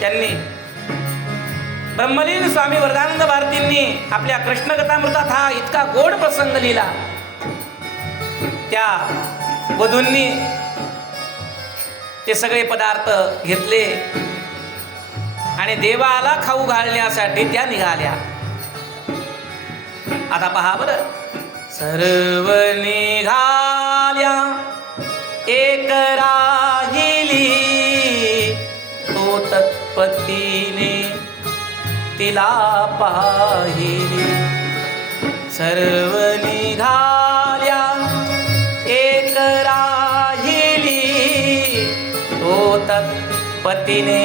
त्यांनी ब्रह्मलीन स्वामी वरदानंद भारतींनी आपल्या कृष्णकथामृतात हा इतका गोड प्रसंग लिहिला. त्या वधूंनी ते सगळे पदार्थ घेतले आणि देवाला खाऊ घालण्यासाठी त्या निघाल्या. आता पहा बरं, सर्व निघाल्या एक राहिली, तो तत्पतीने तिला पाहिली. सर्व निघाल्या एक राहिली, तो तत्पतीने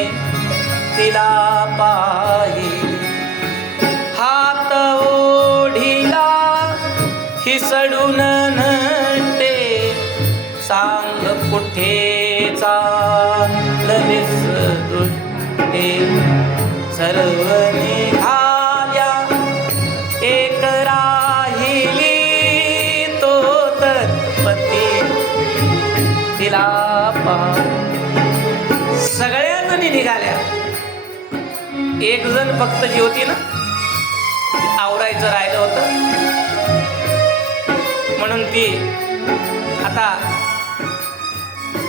तिला पाहिली. हात ओढिला हिसडून नटे, सांग कुठे चाललीस दुष्टे. सर्व निघाल्या एक राहिली, तो तत्पती तिला पाहिली. सगळ्या जणी निघाल्या, एक जण फक्त जी होती ना, आवरायचं राहिलं होतं म्हणून ती आता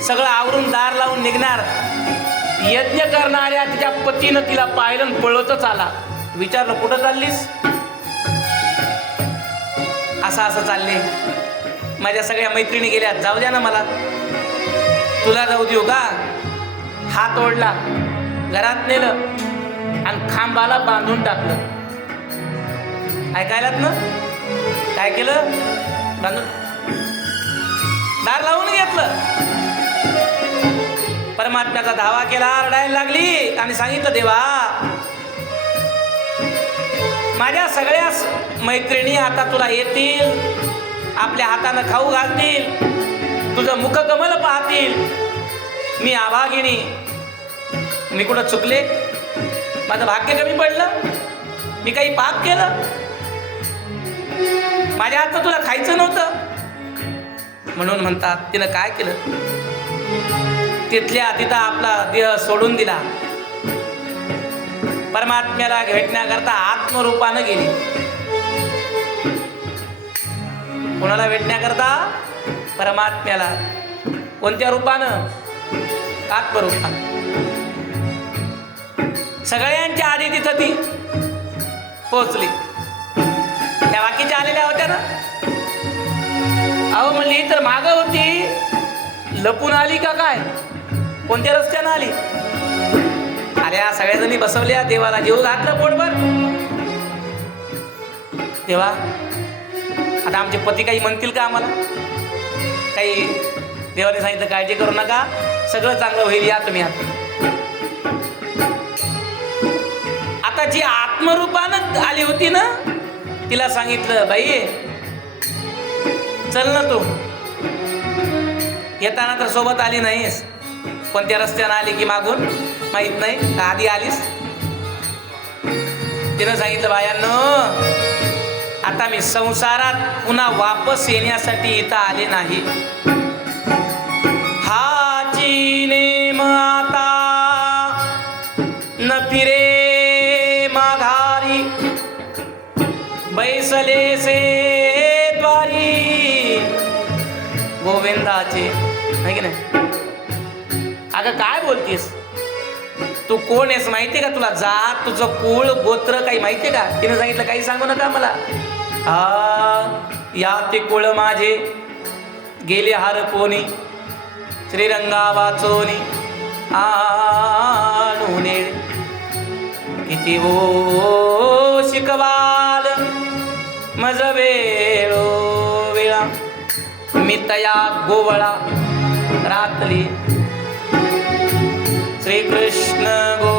सगळं आवरून दार लावून निघणार. यज्ञ करणाऱ्या तिच्या पतीनं तिला पाहिलं आणि पळतच आला. विचारलं, कुठं चाललीस? असं चालले, माझ्या सगळ्या मैत्रिणी गेल्या, जाऊ द्या ना मला. तुला जाऊ देऊ का? हात ओढला, घरात नेलं आणि खांबाला बांधून टाकलं. ऐकायलात ना काय केलं? बांधून दार लावून घेतलं. परमात्म्याचा धावा केला, रडायला लागली आणि सांगितलं, देवा माझ्या सगळ्या मैत्रिणी आता तुला येतील, आपल्या हातानं खाऊ घालतील, तुझं मुखकमल पाहतील. मी अभागिनी, मी कुठं चुकले? माझं भाग्य कमी पडलं? मी काही पाप केलं? माझ्या हातचं तुला खायचं नव्हतं? म्हणून म्हणतात तिनं काय केलं, तिथल्या तिथं आपला देह सोडून दिला. परमात्म्याला भेटण्याकरता आत्मरूपानं गेली. कोणाला भेटण्याकरता? परमात्म्याला. कोणत्या रूपानं? आत्मरूपानं. सगळ्यांच्या आधी तिथं ती पोचली. त्या बाकीच्या आलेल्या होत्या ना, अहो म्हणली तर मागं होती, लपून आली का काय? कोणत्या रस्त्यानं आली? अरे सगळ्याजणी बसवल्या, देवाला जीव घातलं पोटभर. देवा आता आमचे पती काही म्हणतील का आम्हाला? काही देवाने सांगितलं, काळजी करू नका, सगळं चांगलं होईल, या तुम्ही. आता जी आत्मरूपानं आली होती ना, तिला सांगितलं, बाई चल ना तू. येताना तर सोबत आली नाहीस, कोणत्या रस्त्यानं आली की मागून माहित नाही, आधी आलीस. तिनं सांगितलं, बायांनो आता मी संसारात पुन्हा वापस येण्यासाठी इथं आले नाही. हाची नेम आता न फिरे माघारी, बैसले से द्वारी गोविंदाचे. है की नाही? अगं काय बोलतीस तू? कोण आहेस माहितीये का तुला? जात, तुझं कुळ, गोत्र काही माहितीये का? तिने सांगितलं, काही सांगू नका मला. या ते कुळ माझे गेले हार कोणी, श्रीरंगा वाचोनी आणून किती वो शिकवाल मज वेळो वेळा. मी तया गोवळा रातली, श्रीकृष्ण गो